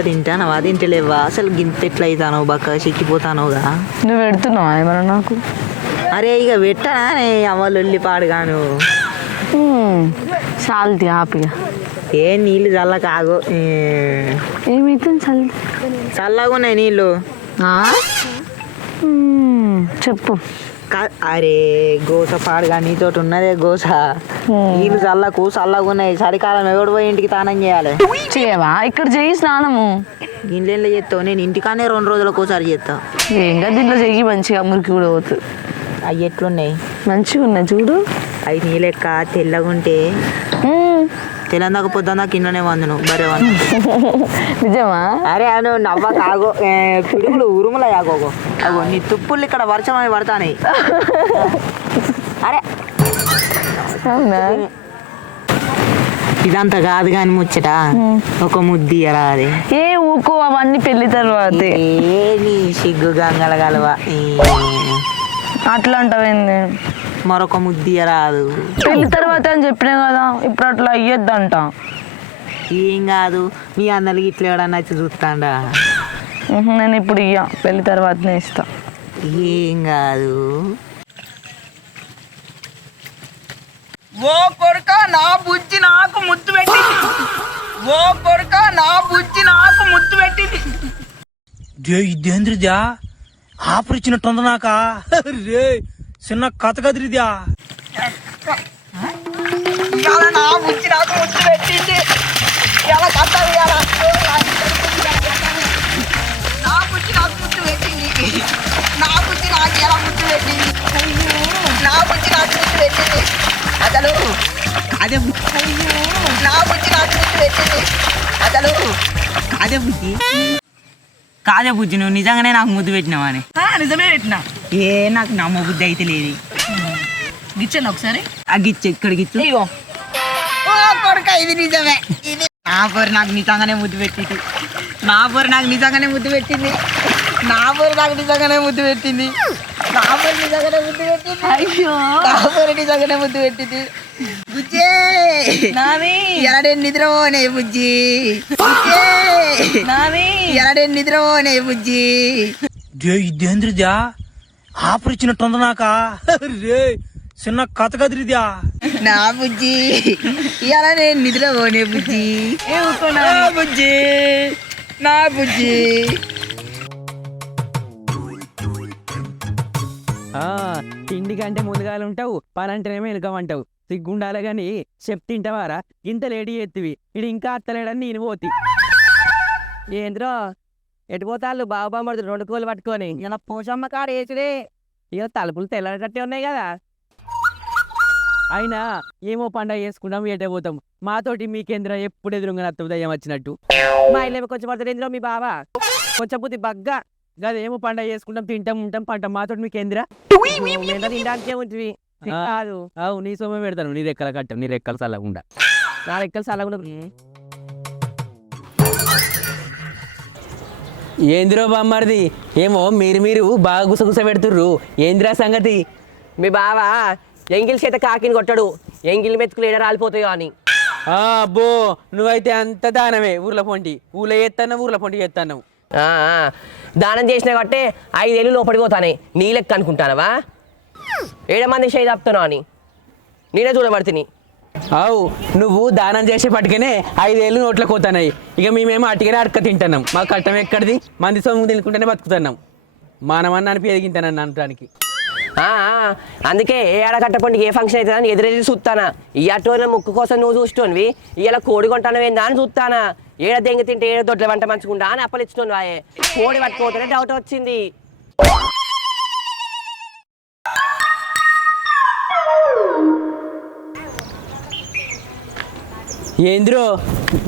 బువ్వ తింటానవా తింటలేవా అసలు గింత ఎట్లా అవుతానో బక్క చిక్కిపోతానోగా? నువ్వు పెడుతున్నావా ఏమన్నా నాకు? అరే ఇక పెట్టనా అమ్మలొల్లి పాడుగాను? చాలతి ఆపిగా ఏ నీళ్ళు చల్ల కాగు ఏమైతే చల్ చల్లగా ఉన్నాయి నీళ్ళు. చెప్పు. అరే గోస పాడుగా నీతోటి ఉన్నదే గోస నీళ్ళు చల్లకు చల్లగా ఉన్నాయి చలికాలం ఎవడు పోయి ఇంటికి తానం చేయాలి? చేయవా? ఇక్కడ చెయ్యి స్నానము. ఇంట్లో చేస్తావు? నేను ఇంటికానే రెండు రోజులకు ఒకసారి చేస్తా. కదా దీంట్లో చెయ్యి మంచిగా మురికి కూడా పోతుంది అవి ఎట్లున్నాయి? మంచిగా ఉన్నాయి చూడు. అవి నీ లెక్క తెల్లగా తెల్లందాక పొద్దుందా కిందనే వందును బరే వందు నిజమా? అరే అను నవ్వ కాగో పిడుగులు ఉరుముల యాగోగో. అగో నీ తుప్పులు ఇక్కడ వర్షం అవి పడతాయి అరే. అవునా? ఇదంతా కాదు కానీ ముచ్చట. ఒక ముద్ది ఎలా అది? ఏ ఊకో అవన్నీ పెళ్ళి తర్వాత. ఏ నీ సిగ్గు గంగల గలవా. అట్లా అంటావేంది? మరొక ముద్ది రాదు పెళ్ళి తర్వాత అని చెప్పినా కదా ఇప్పుడు అట్లా అయ్యొద్దంట. ఏం కాదు మీ అన్నలకి ఇట్లా ఎవడన్నా వచ్చి చూస్తాడా? నేను ఇప్పుడు ఇయ్య పెళ్ళి తర్వాతనే ఇస్తా. ఏం కాదు. ఓ కొడుక నా బుజ్జి నాకు ముద్దు పెట్టింది. ఓ కొడుక నా బుజ్జి నాకు ముద్దు పెట్టింది. ఇదేంద్రిద్యా ఆఫర్ ఇచ్చినట్టుంది నాక? రే చిన్న కథ కదిరిద్యా. ఇవాళ నా పెట్టింది. అసలు అదే నా అసలు అదే కాదే బుజ్జి నువ్వు నిజంగానే నాకు ముద్దు పెట్టినావని నిజమే పెట్టినా. ఏ నాకు నమ్మ బుద్ధి అయితే లేదు. గిచ్చాను ఒకసారి. ఇక్కడ గిచ్చు. ఇగో ఓ కొడుక ఇది నిజమే. ఇది నా పొరి నాకు నిజంగానే ముద్దు పెట్టింది. నా పొరి నాకు నిజంగానే ముద్దు పెట్టింది. నా పొరి నాకు నిజంగానే ముద్దు పెట్టింది. నా పొరి నిజంగానే ముద్దు పెట్టింది. అయ్యో. నా పొరి నిజంగానే ముద్దు పెట్టింది. బుజ్జే. నావి. ఎలాడే నిద్రపోనే బుజ్జి. బుజ్జే. నావి. ఎలాడే నిద్రపోనే బుజ్జి. ఇదేంద్రిద్యా ఆఫర్ ఇచ్చినట్టుంది నాక రే చిన్న కథ కదిరిద్యా. నా బుజ్జి ఇలా నేను నిద్రపోనే బుజ్జి. నా బుజ్జి నా బుజ్జి. తిండి కంటే ముందుగాలు ఉంటావు పని అంటేనేమో వెనుకమంటావు సిగ్గుండాలే గాని చెప్ తింటావారా? ఇంత లేడీ ఎత్తివి ఇది ఇంకా అత్తలేడని నేను పోతి. ఏంద్రో ఎటు పోతాళ్ళు బాబు బామ్మడు రెండు కోళ్ళు పట్టుకొని? ఇలా పోషమ్మ కాడ వేసుడే. ఇక తలుపులు తెల్లటట్టే ఉన్నాయి కదా. అయినా ఏమో పండగ చేసుకుంటాం ఏటే పోతాం. మాతోటి మీకేంద్ర ఎప్పుడు ఎదురుగా దయ్యం వచ్చినట్టు? మా ఇల్లు కొంచెం పడుతుంది ఎందులో మీ బావా. కొంచెం బుద్ధి బగ్గా. గదేమో పండగ చేసుకుంటాం తింటాం ఉంటాం పంటాం. మాతోటి మీకేంద్రా? తినడానికే ఉంటుంది కాదు. అవు నీ సొమ్మ పెడతాను. నీ రెక్కల కట్టం నీ రెక్కలు చల్లకుండా నా రెక్కలు చల్లకుండా ఏందిరో బామ్మర్ది? ఏమో మీరు మీరు బాగా గుసగుస పెడుతుర్రు. ఏందిరా సంగతి? మీ బావ ఎంగిల్ చేత కాకిని కొట్టాడు. ఎంగిల్ మెతుకులు ఏడ రాలిపోతాయో అని. ఆ, అబ్బో నువ్వైతే అంత దానమే. ఊర్ల పొంటి. ఊళ్ళో ఎత్తాను ఊర్ల పొంటి ఎత్తాను ఆ, ఆ. దానం చేసిన కాబట్టి ఐదేళ్ళు లోపలికి పోతానే. నీ లెక్క అనుకుంటానవా? ఏడమంది చేయి తప్పుతాను అని? నేనే చూడబడుతుంది అవు నువ్వు దానం చేసే పట్టుకనే ఐదేళ్ళు నోట్ల కోతానాయి ఇక మేమేమో అటుకనే అడక తింటున్నాం. మా కట్టం ఎక్కడిది? మంది సొమ్ము తినుకుంటేనే బతుకుతున్నాం. మానవన్న అని ఎదిగింటానని అనడానికి ఆ, అందుకే ఏ ఆడ ఏ ఫంక్షన్ అవుతుందని ఎదురెదురు చూస్తానా. ఈ అటోన ముక్కు కోసం నువ్వు చూస్తోనివి ఇలా కోడి కొంటానవేందా అని చూస్తానా. ఏడ దెంగ తింటే ఏడ దొడ్ల వంట మంచుకుంటా అని అప్పలిచ్చుకోను వాయే. కోడి పట్టుకోతేనే డౌట్ వచ్చింది. ఏంద్రో?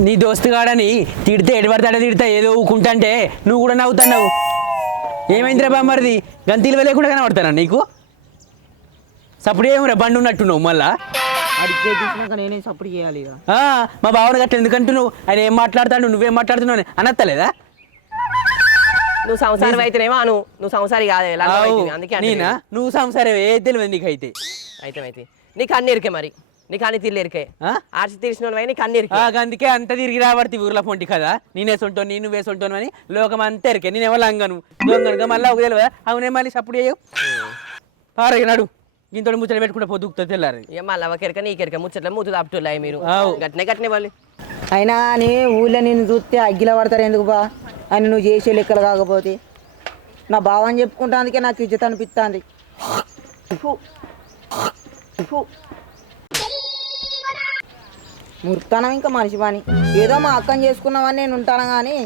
నీ దోస్తు కాడని తిడితే ఎడబడతాడే తిడితే ఏదో ఊకుంటంటే నువ్వు కూడా నవ్వుతున్నావు. ఏమైందిరా బామ్మరిది గంతీలు లేకుండా కనబడతానా నీకు? సప్పుడు ఏమరా బండి ఉన్నట్టు నువ్వు మళ్ళా నేనే చేయాలి మా బావని గట్ల ఎందుకంటున్నావు? ఆయన ఏం మాట్లాడతాడు? నువ్వేం మాట్లాడుతున్నావు అని అనత్తలేదా? నువ్వు సంసారం అయితేనేమో అను. నువ్వు సంసారి కాదే. అందుకే నేనా? నువ్వు సంసారం ఏ తెలియదు నీకైతే. అయితే అయితే. నీకు అన్ని ఇరికే మరి. నీకు అన్ని తిరిగిరికే ఆ? ఆర్చి తీసిన నీకు అన్ని అందుకే అంత తిరిగి రాబడితే ఊర్ల పొంటి కదా? నేనేసుంటాను నేను వేసుంటాను అని లోకం అంతా ఎరికే నేను ఎవరు అంగను దొంగనుగా మళ్ళీ ఒక తెలియదా? అవునే మళ్ళీ సప్పుడు చేయవు నడు. ఇంతో ముచ్చట పెట్టుకుంటే పొద్దుకుతా తెల్లారి. ఇక మళ్ళీ అవకెరక నీకెరక ముచ్చట్ల మూతు దాపుతున్నాయి మీరు. గట్నే గట్నే వాళ్ళు. అయినా అని ఊళ్ళో నిన్ను చూస్తే అగ్గిల పడతారు ఎందుకు బా? అని నువ్వు చేసే లెక్కలు కాకపోతే. నా భావం చెప్పుకుంటా అందుకే నాకు ఇజ్జత అనిపిస్తుంది ముర్తానం ఇంకా మనిషి పని ఏదో మా అక్కని చేసుకున్నామని నేను ఉంటాను కానీ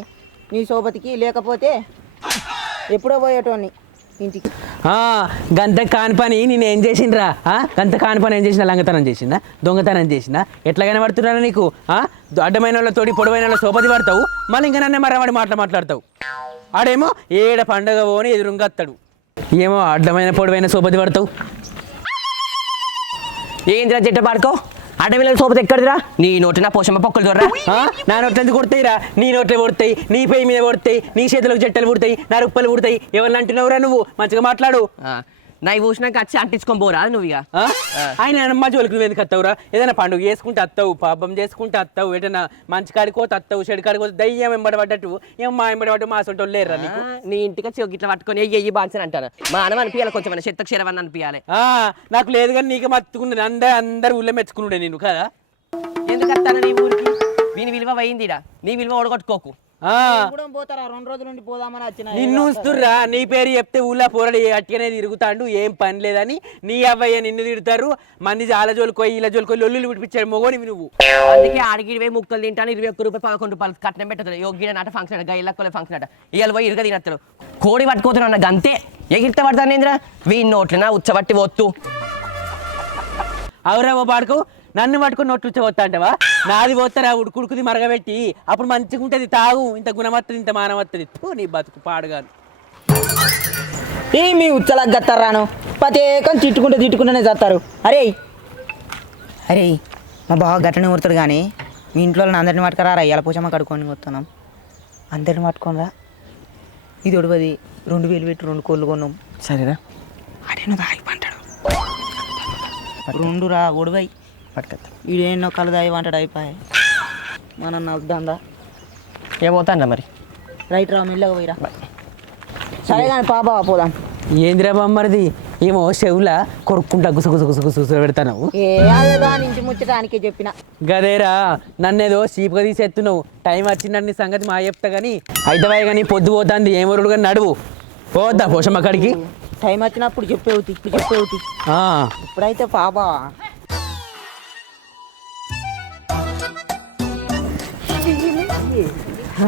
నీ సోపతికి లేకపోతే ఎప్పుడో పోయేటోని ఇంటికి. ఆ, గంత కాని పని నేను ఏం చేసిండ్రా? గంత కాని పని ఏం చేసినా లంగతనం చేసిందా దొంగతనం చేసినా ఎట్లాగైనా పడుతున్నా నీకు? ఆ, అడ్డమైన వాళ్ళతోటి పొడవైన వాళ్ళ సోపతి పడతావు? మళ్ళీ ఇంకా నన్నే మరవాడి మాటలు మాట్లాడతావు. ఆడేమో ఏడ పండగ పోని ఎదురుంగత్తాడు ఏమో అడ్డమైన పొడవైన సోపతి పడతావు. ఏంద్రా చెట్ట పాడుకో? అడవిలో సోపతి ఎక్కడిదిరా నీ నోటి నా పోషమ్మ పొక్కలు దొర్రా ఆ? నా నోట్లు ఎందుకు కొడతాయిరా. నీ నోట్లు కొడతాయి నీ పై మీద కొడతాయి నీ చేతులకు జట్టలు పుడతాయి నా రుప్పలు పుడతాయి. ఎవరిని అంటున్నావురా నువ్వు? మంచిగా మాట్లాడు. నా చూసినాక వచ్చి అంటించుకొని పోరా నువ్వు ఇక? ఆయన అమ్మ జోలికి నువ్వు ఎందుకు వస్తావురా? ఏదైనా పండుగ చేసుకుంటే వస్తావు పాపం చేసుకుంటే వస్తావు ఏదైనా మంచి కాడికోతే వస్తావు చెడు కాడికోతే దయ్యం వెంబడబడ్డట్టు ఏం మా వెంబడబడ్డ మా సొంటోళ్ళు లేరురా నీకు? నీ ఇంటికి వచ్చి ఇట్లా పట్టుకొని ఎయ్యి బాన్సని అంటాను మా అన్నం అనిపించాలి కొంచెం చెత్త క్షీరవని అనిపించాలి. నాకు లేదు కానీ నీకు మత్తుకున్నది. అందరు అందరు ఊళ్ళో మెచ్చుకున్నాడే నేను కదా? ఎందుకు వస్తాను నీ ఊరికి? వీని విలువ పోయిందిరా. నీ విలువ ఓడగొట్టుకోకు. ఆ, కూడా పోతారా? రెండు రోజుల నుండి పోదామని వచ్చిన నిన్ను ఉంచుతుర్రా. నీ పేరు చెప్తే ఊళ్ళో పోరడు అట్టిగానే తిరుగుతాడు ఏం పని లేదని. నీ అవ్వయ్య నిన్ను తిడతారు. మంది జాల జోలుకోయి ఇలా జోలుకోయి లొల్లులు పిడిపించాడు మొగోని నువ్వు. అందుకే ఆడికి ఇరవై ముక్కలు తింటాను ఇరవై ఒక్క రూపాయలు పదకొండు రూపాయలు కట్నం పెట్టదు యోగ్య నాట ఫంక్షన్ అట గైలక్కలే ఫంక్షన్ అట ఇవాళ పోయి ఇరుగ తినత్తరు కోడి పట్టుకోతున్నాడు అన్న గంతే. ఎగిరిత పడతాను ఏంద్రా వీని నోట్లన ఉచ్చబట్టి వత్తు అవురా ఓ పాడుకో. నన్ను పట్టుకుని నొట్టు పోతా అంటవా నాది పోతారా ఉడుకుడుకుది మరగబెట్టి అప్పుడు మంచిగా ఉంటుంది తాగు. ఇంత గుణమత్తది ఇంత మానవత్తది తూ నీ బతుకు పాడుగాను. ఏ మీ ఉచ్చలకు గత్తారాను ప్రత్యేకం తిట్టుకుంటే తిట్టుకుంటూనే చేస్తారు అరే అరే మా బావ గట్టనే కొడతాడు కానీ మీ ఇంట్లో వాళ్ళని అందరిని పట్టుకురారా ఇలా పూజమ్మ కడుక్కొని వస్తున్నాం అందరిని పట్టుకోనరా ఇది ఒడవది. రెండు వేలు పెట్టి రెండు కోళ్ళు కొన్నాం. సరేనా అడేను దాగి పంటాడు. రెండు రా ఒడవై. పట్టుకొత్తా. ఈడేనో కళ్ళు దాగి పంటాడు అయిపోయి. మనం నవ్వుదా ఏ పోతాను మరి? రైట్ రా మెల్లగా పోయిరా. సరే కానీ పాప పోదాం. ఏందిరా బొమ్మరిది ఏమో చెవుల కొరుక్కుంటా గుస గుస గుస గుస అదేదో నుంచి ముచ్చటానికి చెప్పిన. గదేరా నన్నేదో చీప్గా తీసేస్తున్నావు టైం వచ్చిందండి నీ సంగతి మా చెప్తా కానీ అయితే కానీ పొద్దు పోతుంది ఏమరుడు కానీ నడువు. పోద్దా పోషమ్మ కాడికి? టైం వచ్చినప్పుడు చెప్పేవుతి ఇప్పుడు చెప్పేవుతి. ఆ, ఇప్పుడైతే పాప.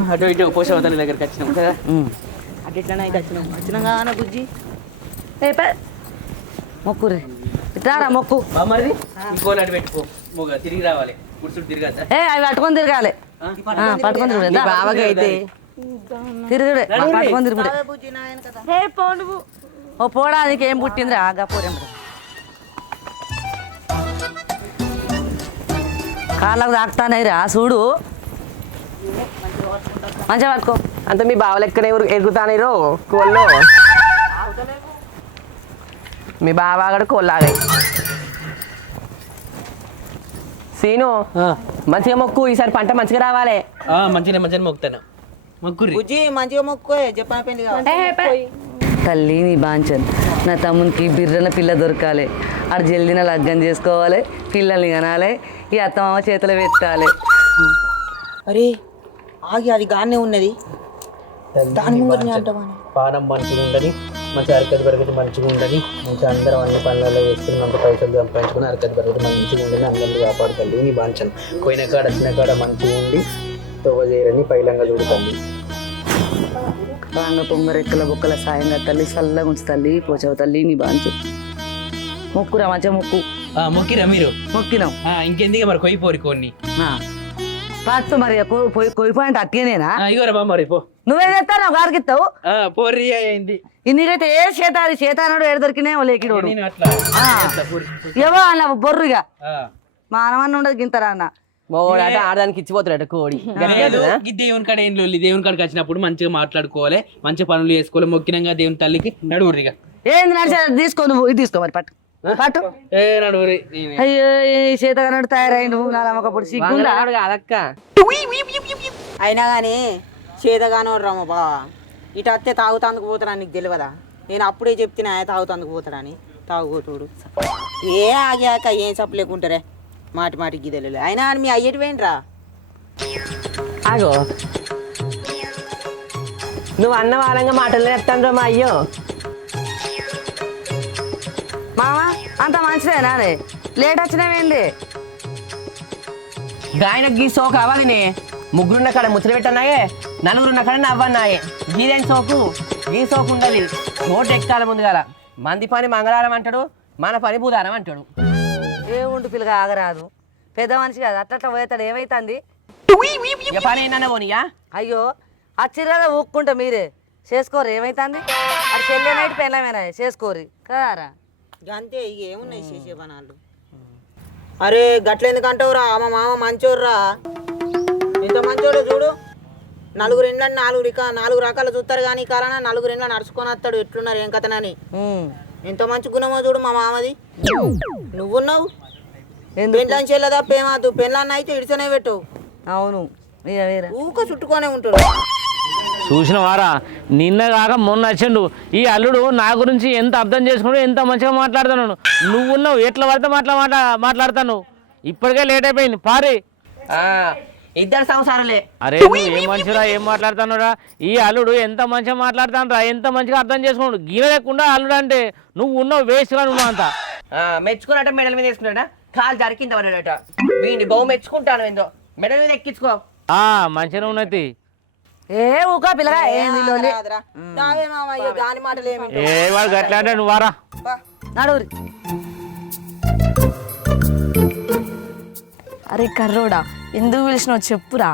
అటు ఇటు పోషమ్మ తల్లి దగ్గరికి వచ్చినాం కదా. అటు ఇట్లనే వచ్చినాం. వచ్చినాం కానీ బుజ్జి. ఏ పే మొక్కురి ఇట్లారా మొక్కు. మరి. అటు పెట్టుకో. మొగ తిరిగి రావాలి. గుర్తుడు తిరగద్దా? ఏ అవి పట్టుకొని తిరగాలి. ఆ, పట్టుకొని బావకి అయితే. తిరుగుడే పట్టుకొని తిరుగుడే ఓ పోడా నీకు ఏం పుట్టింది ఆగా పోరేం కాళ్ళకు తాకుతానే రా చూడు. మంచిగా పట్టుకో. అంత మీ బావ లెక్కన ఎవరు ఎగురుతానేరో కోళ్ళు మీ బావ కూడా కోళ్ళాగాయి సీను ఆ, మంచిగా మొక్కు ఈసారి పంట మంచిగా రావాలి. ఆ, మంచిగా మంచిగా మొక్కుతాను. బుజ్జి మంచిగా మొక్కు చెప్పిన తల్లి నీ బాంచన్. నా తమ్మునికి బిర్రన పిల్ల దొరకాలి. ఆడు జల్దిన లగ్గం చేసుకోవాలి. పిల్లల్ని కనాలి. ఈ అత్తమామ చేతిలో పెట్టాలి అరే ఆగి అది గానే ఉన్నది. దాని అంటావా పానం మంచిగా ఉండని మంచి అరకతి బరకతి మంచిగా ఉండని మంచి అందరం అన్ని పనులలో వేసుకుని మంచి పైసలు సంపాదించుకుని అరకతి బరకతి మంచిగా ఉండని అందరినీ కాపాడుతుంది నీ బాంచన్ పోయిన కాడ వచ్చిన కాడ మంచిగా ఉండి తొవ్వ చేయరని పైలంగా చూడుతుంది రాంగ పొంగ రెక్కల బొక్కల సాయంగా తల్లి చల్లగా ఉంచు తల్లి పోచవ తల్లి నీ బాంచు మొక్కురా మంచిగా మొక్కు. మొక్కిరా మీరు? మొక్కినాం. ఆ, ఇంకెందుకే మరి కొయ్యి పోరి కొన్ని? పట్టు మరి పోయి పాయింట్ అట్టినేనా ఇగోరా మరి పో. నువ్వేం చేస్తావు గారికి ఇస్తావు? ఆ, పోర్రి అయింది. ఇన్నికైతే ఏ చేతాది చేతానాడు ఏడు దొరికినావు లేకిడోడు. నేను అట్లా ఆ. చేస్తా, పోరి. ఏవో అన్న బొర్రుగా ఆ. మా అనమన్న ఉండదు గింతరా అన్న. మోడట ఆడదానికి ఇచ్చిపోతాడట కోడి. దేవుని కాడ ఏం లేదు దేవుని కాడికి వచ్చినప్పుడు మంచిగా మాట్లాడుకోవాలి మంచి పనులు చేసుకోవాలి మొక్కినంగా దేవుని తల్లికి నడువురిగా ఏంది నడిచే తీసుకో నువ్వు ఇది తీసుకో మరి పట్టు. పట్టు అయ్యో చేతగానడు తయారైండు నా నమ్మకప్పుడు సిగ్గుందా వాడు కాదక్క అయినా కానీ చేతగానోడు రామ బా. ఇటు అత్తే తాగుతాందుకు పోతాడా నీకు తెలియదా? నేను అప్పుడే చెప్తున్నా ఆయన తాగుతాందుకు పోతాడని తాగుపోతుడు ఏ ఆగాక ఏం చెప్పలేకుంటారే మాటి మాటికి గిదెలు అయినా మీ అయ్యేటి పోయిండ్రా ఆగో. నువ్వు అన్న వారంగా మాటలు నేర్తాను మా అయ్యో. మామ అంత మంచిదేనా రే లేట్ వచ్చినావేంది గాయన గీ సోకు అవ్వదని. ముగ్గురున్న కాడ ముచ్చట పెట్టన్నాయే నలుగురున్న కాడ నవ్వన్నాయే. గీదేం సోకు? గీ సోకు ఉండదు. నోటు ఎక్కాల ముందు గల మంది పని మంగళవారం అంటాడు మన పని బుధారం అంటాడు. ఏ ఉండు పిల్లగా ఆగరాదు. పెద్ద మనిషి కాదు అట్లా పోతాడు ఏమైతుంది? ఇక పని ఏంటన్నా పోనీయా? అయ్యో అచ్చిరాగా ఊక్కుంటా మీరే. చేసుకోరు ఏమైతుంది? అది చెల్లె నైట్ పెళ్ళమేనా చేసుకోరు కదారా అంతే ఇక ఏమున్నాయి చేసే పనాలు అరే గట్ల ఎందుకంటావురా మా మామ మంచోర్రా ఎంత మంచోడు చూడు. నలుగురు ఇండ్లని నాలుగు రిక నాలుగు రకాలు చూస్తారు కానీ కారణ నలుగురు ఇండ్ల నడుచుకొని వస్తాడు ఎట్లున్నారు ఏం కథనని. ఎంత మంచి గుణమో చూడు మా మామది. నువ్వున్నావు? పెళ్ళని చెల్లదా పేమాదు. పెళ్ళాన్ని అయితే ఇడిచనే పెట్టు. అవును. ఊక చుట్టుకొనే ఉంటాడు చూసిన వారా నిన్న కాక మొన్న వచ్చిండు ఈ అల్లుడు నా గురించి ఎంత అర్థం చేసుకుంటూ ఎంత మంచిగా మాట్లాడుతున్నాను నువ్వు ఉన్నావు ఎట్లా పడితే మాట్లా మాట్లా మాట్లాడతాను ఇప్పటికే లేట్ అయిపోయింది. పారి. ఇద్దరు సంసారాలే. అరే ఏం మంచిరా ఏం మాట్లాడుతున్నారా ఈ అల్లుడు ఎంత మంచిగా మాట్లాడుతానరా ఎంత మంచిగా అర్థం చేసుకోండు గీన లేకుండా అల్లుడు అంటే నువ్వు ఉన్నావు వేస్ట్గా నువ్వు అంతా. ఆ, మెచ్చుకున్నట్ట మెడల మీద వేసుకున్నాడా? కాలు జరికింద పడాడట వీడిని బహు మెచ్చుకుంటాను ఏందో. మెడల మీద ఎక్కించుకో. ఆ మంచిగా ఉన్నది. ఏ ఊక పిల్లగా ఏంది లోలి రాదురా. నావే మామయ్య దాని మాటలు ఏమి? ఏ వాడు గట్లా అంటే నువ్వు వారా? నడువురి. అరే కర్రోడా ఎందుకు పిలిచినావు చెప్పురా?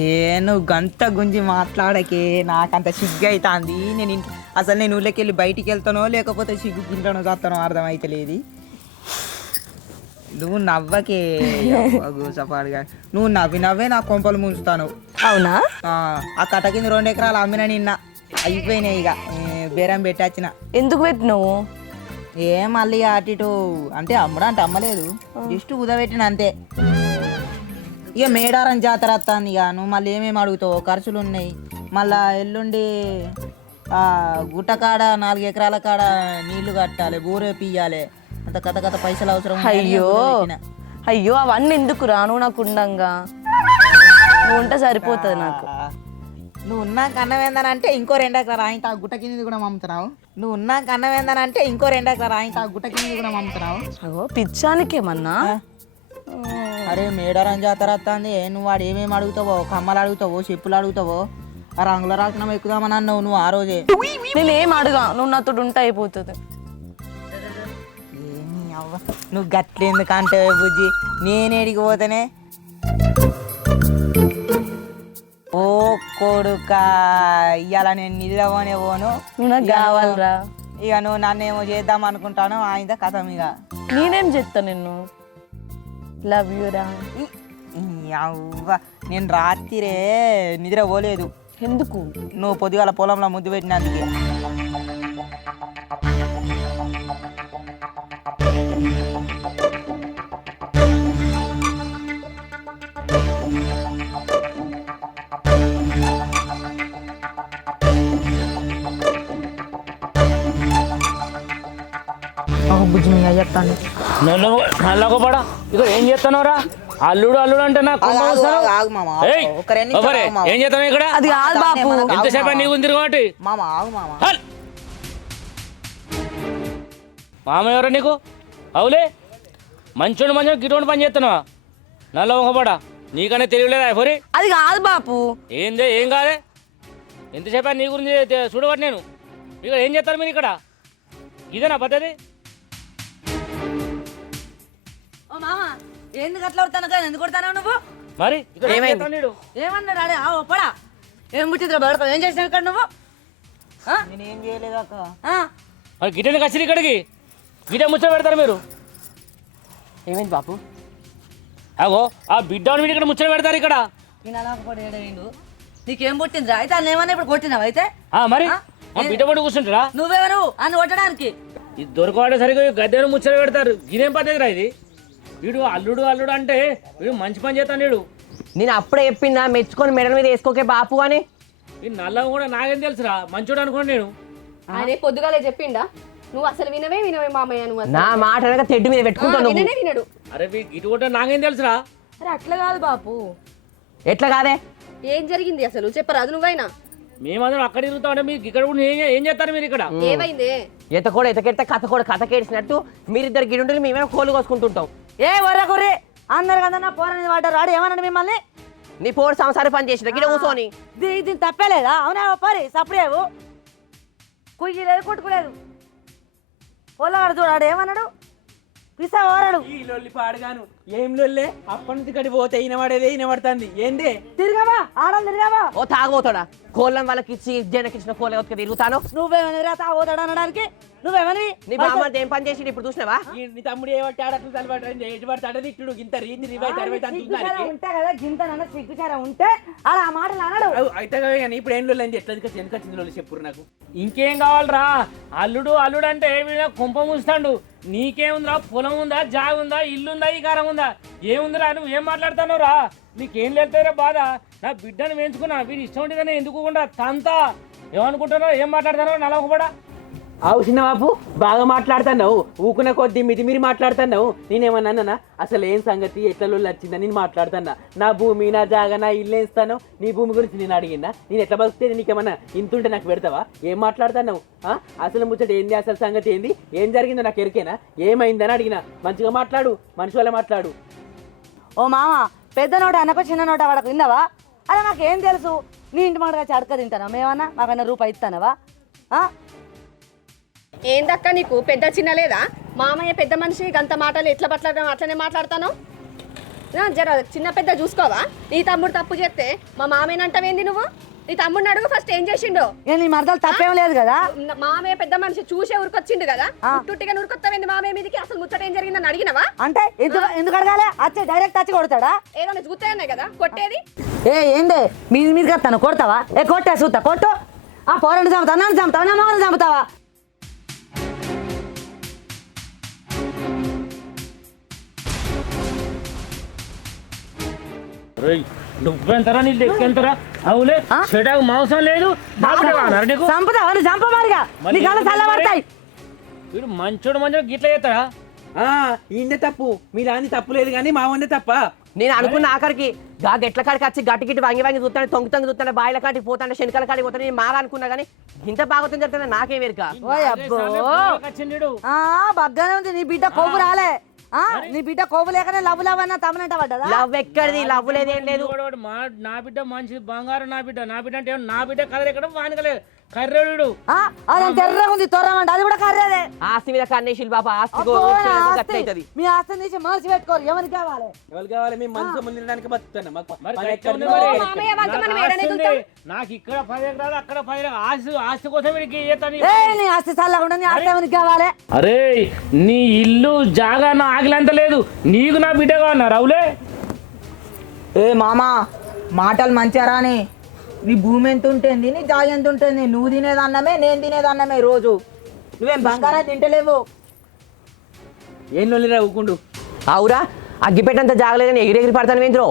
ఏ నువ్వు గంట గుంజి మాట్లాడకే నాకంత సిగ్గు అవుతుంది నేను అసలు నేను ఊళ్ళకి వెళ్ళి బయటికి వెళ్తానో లేకపోతే సిగ్గు తింటానో చేస్తానో అర్థమైతలేదు. నువ్వు నవ్వకే గూసపాడుగా నువ్వు నవ్వి నవ్వే నా కొంపలు ముంచుతాను. అవునా? ఆ, కట్ట కింద రెండు ఎకరాలు అమ్మిన నిన్న. అయిపోయినాయి ఇక. బేరం పెట్టొచ్చిన. ఎందుకు పెట్టినావు? ఏ మళ్ళీ అటు ఇటు. అంటే అమ్మడం అంటే అమ్మలేదు. జస్ట్ కుదబెట్టిన అంతే. ఇక మేడారం జాతర వస్తుంది ఇక. నువ్వు మళ్ళీ ఏమేమి అడుగుతావు? ఖర్చులు ఉన్నాయి. మళ్ళా ఎల్లుండి ఆ గుట్ట కాడ నాలుగు ఎకరాల కాడ నీళ్ళు కట్టాలి బోరే పియ్యాలి అంత కథ కథ పైసలు అవసరం అయ్యో. అయ్యో అవన్నీ ఎందుకు రాను నాకు ఉండంగా. నువ్వు ఉంటే సరిపోతుంది నాకు. నువ్వు ఉన్నాక అన్నం ఏందనంటే ఇంకో రెండు ఎకరాలు ఆయన ఆ గుట్ట కింద కూడా మమ్ముతున్నావు. నువ్వు ఉన్నాక అన్నం ఏందనంటే ఇంకో రెండు ఎకరాలు ఆయన ఆ గుట్ట కింద కూడా మమ్ముతున్నావు. అగో పిచ్చానికేమన్నా? అరే మేడారం జాతర వస్తుంది నువ్వు వాడు ఏమేమి అడుగుతావో? కమ్మలు అడుగుతావో? చెప్పులు అడుగుతావో? ఆ రంగుల రాట్నం ఎక్కుదామని అన్నావు నువ్వు ఆ రోజే. నేను ఏం అడుగా నువ్వు నాతో ఉంటే అయిపోతుంది. అవ్వ నువ్వు గట్లెందుకంటే బుజ్జి? నేనేడికి పోతేనే? ఓ కొడుక ఇవాళ నేను నిద్రపోనే పోను. కావాలరా. ఇక నువ్వు నన్ను ఏమో చేద్దాం అనుకుంటాను ఆయన కథం ఇక నేనేం చెప్తా నిన్ను? లవ్ యూ రా. అవ్వ నేను రాత్రిరే నిద్ర పోలేదు ఎందుకు? నువ్వు పొద్దుగాల పొలంలో ముద్దు పెట్టినందుకే. బుజ్జి మీ అయ్యత్తాను నల్ల నల్లగొప్పడ ఇక్కడ ఏం చేస్తున్నావురా? అల్లుడు అల్లుడు అంటే నాకు కోపం ఆగు, వస్తాను. ఆగు, ఆగు మామ, ఆగు. ఏయ్, ఒక రెండు నిమిషాలు ఒబ్బరే, ఆగు మామ. ఏం చేస్తావు ఇక్కడ? అది కాదు బాపు ఎంతసేపు. నీకు ఉంది కాబట్టి? మామ ఆగు మామ. హల్! మామ ఎవరు నీకు? అవులే. మంచోడు మంచిగా గిటువంటి పని చేస్తున్నావా? నల్ల ఒకపడ నీకనే తెలియలేదా ఎవరి అది కాదు బాపు. ఏందే ఏం కాదే? ఎంతసేపు నీ గురించి చూడబట్టి నేను. ఇక్కడ ఏం చేస్తారు మీరు ఇక్కడ? ఇదేనా పద్ధతి? ఓ మామ ఎందుకు అట్లా కొడతాను కదా ఎందుకు కొడతాను నువ్వు? మరి? ఏమైంది? ఏమన్నాడు అడే ఆ ఒప్పడా? ఏం ముట్టిద్రా బడతావు? ఏం చేసినావు ఇక్కడ నువ్వు? ఆ? నేనేం చేయలేదు అక్క. ఆ? మరి గిటెందుకు వచ్చి ఇక్కడికి? గిట ముచ్చట పెడతారు మీరు. ఏమైంది బాపు? అగో ఆ బిడ్డ మీరు ఇక్కడ ముచ్చట పెడతారు ఇక్కడ. నేను అలా ఒకటి ఏడైండు. నీకేం పుట్టిందిరా? అయితే అన్న ఏమన్నా ఇప్పుడు కొట్టినావు అయితే? ఆ మరి? ఆ? ఆ బిడ్డ పడి కూర్చుంటారా? నువ్వెవరు? అని కొట్టడానికి. ఇది దొరకవాడే సరిగా గద్దెను ముచ్చట పెడతారు. ఇదేం పద్ధతిరా ఇది? వీడు అల్లుడు అల్లుడు అంటే వీడు మంచి పని చేస్తాను వీడు. నేను అప్పుడే చెప్పిందా మెచ్చుకొని మెడల మీద వేసుకోకే బాపు అని? ఈ నల్ల కూడా నాకేం తెలుసురా మంచోడు అనుకోండి నేను. ఆయన పొద్దుగాలే చెప్పిండా? నువ్వు అసలు వినవే వినవే మామయ్య నువ్వు అసలు. నా మాట అనక తెడ్డు మీద ఆ, పెట్టుకుంటావు నువ్వు. విననే వినడు. అరే వీ గిటు కూడా నాకేం తెలుసురా? అరే అట్లా కాదు బాపు. ఎట్లా కాదే? ఏం జరిగింది అసలు? చెప్పరాదు నువ్వైనా? మేమందరం అక్కడ తిరుగుతా ఉంటే మీకు ఇక్కడ కూడా ఏం ఏం చేస్తారు మీరు ఇక్కడ? ఏమైందే? ఎత కూడా ఎతకెడితే కథ కూడా కథ కేడిసినట్టు మీరిద్దరు గిడుంటే మేమేమో కోలు కోసుకుంటుంటాం. ఏ వర్ర కుర్రి అందరు కదా నా పోరని వాటర్ రాడు ఏమన్నాడు మిమ్మల్ని? నీ పోరు సంసారం పని చేసిన గిడ కూర్చొని. దీ- దీని తప్పేలేదా అవునా పరి సపరేవు కుయ్యి లేదు కొట్టుకోలేదు. పొలగాడు చూడాడు ఏమన్నాడు? పిసా ఓరాడు. ఈ లొల్లి పాడుగాను. ఏం లొల్లే? అప్పటి నుంచి ఇక్కడికి పోతే ఈనబడేదే ఈనబడుతుంది ఏందే? తిరిగావా? ఆడలు తిరిగావా? ఓ తాగబోతాడా కోళ్ళని వాళ్ళకి ఇచ్చి జనకి ఇచ్చిన కోళ్ళ ఎత్తుకు తిరుగుతాను? నువ్వేమని తాగోతాడు అనడానికి? నువ్వేమని? నీ బామ్మ ఏం పని చేసి ఇప్పుడు చూసినావా? నీ తమ్ముడు ఏ పట్టాడు అట్లా తలబడ్డాడు ఎటు పడతాడు తిట్టుడు ఇంత రీతి రివైతే అరవై సిగ్గుచారా ఉంటే కదా గింత నన్న సిగ్గుచారా ఉంటే ఆడ ఆ మాటలు అనడు. అయితే కానీ ఇప్పుడు ఏం లొల్లి ఎట్లా లొల్లి చెప్పురు నాకు? ఇంకేం కావాలరా? అల్లుడు అల్లుడు అంటే కుంప ముస్తాడు. నీకేముందిరా? పొలం ఉందా? జాగ ఉందా ఇల్లు ఉందా ఈ కారం ఉందా ఏముందిరా? నువ్వు ఏం మాట్లాడుతున్నావు రా నీకేం లేదురా బాధ. నా బిడ్డను వేయించుకున్నా. వీడి ఇష్టం ఉంటుందని ఎందుకు కూడా తంతా. ఏమనుకుంటున్నావు ఏం మాట్లాడుతున్నావు నలవకపడా? ఆవు చిన్న బాపు బాగా మాట్లాడుతున్నావు. ఊకున కొద్దీ మితిమిరి మాట్లాడుతున్నావు. నేనేమన్నా అసలు ఏం సంగతి? ఎట్లలో లొల్లి వచ్చిందని నేను మాట్లాడుతున్నా. నా భూమి నా జాగా నా ఇల్లు వేస్తాను నీ భూమి గురించి నేను అడిగినా? నేను ఎట్లా బతికితే నీకేమన్నా ఇంతుంటే నాకు పెడతావా? ఏం మాట్లాడుతున్నావు? ఆ? అసలు ముచ్చట ఏంది? అసలు సంగతి ఏంది? ఏం జరిగిందో నాకు ఎరికేనా? ఏమైందని అడిగినా. మంచిగా మాట్లాడు. మనిషి వల్ల మాట్లాడు. ఓ మామ పెద్ద నోట అనక చిన్న నోట వాడకు విన్నావా? అలా నాకేం తెలుసు? నీ ఇంటి మాట వచ్చి అడక తింటానా? మేమన్నా మాకన్నా రూపాయి ఇస్తానవా? ఆ? ఏందక్క నీకు? పెద్ద చిన్న లేదా? మామయ్య పెద్ద మనిషి గంత మాటలు ఎట్లా మాట్లాడడం అట్లనే మాట్లాడతాను? జర చిన్న పెద్ద చూసుకోవా? నీ తమ్ముడు తప్పు చేస్తే మా మామయ్యనంటావేంది నువ్వు? నీ తమ్ముడిని అడుగు ఫస్ట్ ఏం చేసిండో? నీ మరదలు తప్పేం లేదు కదా? మామయ్య పెద్ద మనిషి చూసే ఉరికొచ్చిండు కదా? ఉట్టుట్టిగా ఉరికొత్తావేంది మామయ్య మీదకి? అసలు ముచ్చట ఏం జరిగిందని అడిగినవా? అంటే ఎందుకు ఎందుకు అడగాలి? వచ్చి డైరెక్ట్ వచ్చి కొడతాడా? ఏదైనా చూస్తేనే కదా? కొట్టేది? ఏ ఏందే? మీద వస్తాను కొడతావా? ఏ కొట్టా చూస్తా కొట్టు. ఆ పోరండి చంపుతావా నన్ను చంపుతావా? నా మొగలు చంపుతావా? నువ్వెంతరా నీ లెక్కెంతరా అవులే చెడాకు మాంసం లేదు బాబుడే వానరా నీకు చంపుతావా నువ్వు చంపమారిగా. మరి నీ కళ్ళు ఎందుకు చల్లబడతాయి వీడు మంచోడు మంచోడు గిట్ల చేస్తాడా? ఆ ఈయనే తప్పు. మీ దాన్ని తప్పు లేదు కానీ మా వందే తప్ప. నేను అనుకున్న ఆఖరికి గా గెట్ల కాడికి వచ్చి గట్టి గిట్టి వంగి వంగి చూస్తాను తొంగి తొంగి చూస్తాను బాయిల కాడికి పోతాను శనికల కాడికి పోతాను నేను బాగా అనుకున్నా కానీ ఇంత బాగుతుంది చెప్తాను నాకే వేరుక. ఓయ్ అబ్బో వచ్చిండు ఆ బగ్గానే ఉంది నీ బిడ్డ కొవ్వు రాలే. ఆ నీ బిడ్డ కొవ్వు లేకనే లవ్ లవ్ అన్న తమనంట పడ్డదా? లవ్ ఎక్కడిది? లవ్ లేదేం. లేదు మా నా బిడ్డ మంచిది బంగారు నా బిడ్డ. నా బిడ్డ అంటే నా బిడ్డ కలర్ ఎక్కడ వానికలే కర్రేడు ఎర్రగా ఉంది అది కూడా కర్రేదే. ఆస్తి మీద కన్నేసిల్ బాబా ఆస్తి ఆస్తి. గట్లయితది మీ తీసి మోసి పెట్టుకోరు ఎవరికి కావాలి? ఎవరు కావాలి? మేము మనసు వాళ్ళతో నాకు ఆస్తి ఇక్కడ పది ఎకరాలు అక్కడ పది ఎకరాలు. ఆస్తి ఆస్తి కోసం నీ ఆస్తి చల్లకుండా నీ ఆస్తి ఎవరికి కావాలి? అరే నీ ఇల్లు జాగా నా ఆగిలంత లేదు. నీకు నా బిడ్డ కావన్నా రావులే. ఏ మామ మాటలు మంచిగా రాని. నీ భూమి ఎంత ఉంటుంది నీ జాగ ఎంత ఉంటుంది నువ్వు తినేది అన్నమే నేను తినేది అన్నమే రోజు. నువ్వేం బంగారం తింటలేవు. ఏం లొల్లిరా ఊకుండు అవురా అగ్గిపెట్టంత జాగలేదని ఎగిరెగిరి పడతాను ఏంద్రో?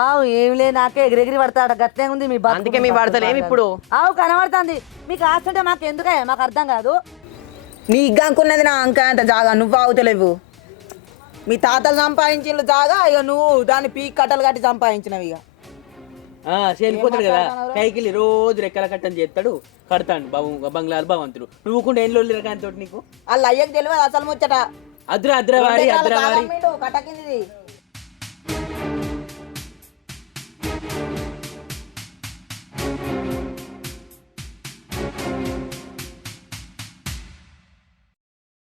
ఆవు ఏం లే నాకే ఎగిరెగిరి పడతాడు గట్లే ఉంది మీ బతుకు. అందుకే మీ పడతలేం ఇప్పుడు. ఆవు కనబడుతుంది. మీకు ఆస్తి ఉంటే మాకు ఎందుకే? మాకు అర్థం కాదు. నీ ఇగ్గనుకున్నది నా అంక అంత జాగా నువ్వు ఆగుతలేవు. మీ తాతలు సంపాదించిన జాగా ఇక నువ్వు దాన్ని పీక్ కట్టలు కట్టి సంపాదించినవి ఇక ఆ వెళ్ళిపోతాడు కదా? కైకిలి రోజు రెక్కల కట్టని చేస్తాడు కడతాడు బాబు బంగ్లాలు భవంతుడు. నువ్వు కూడా ఏం లొల్లిరా కానీ తోటి నీకు? వాళ్ళ అయ్యకు తెలియదు అసలు ముచ్చట. అద్ర అద్ర వారి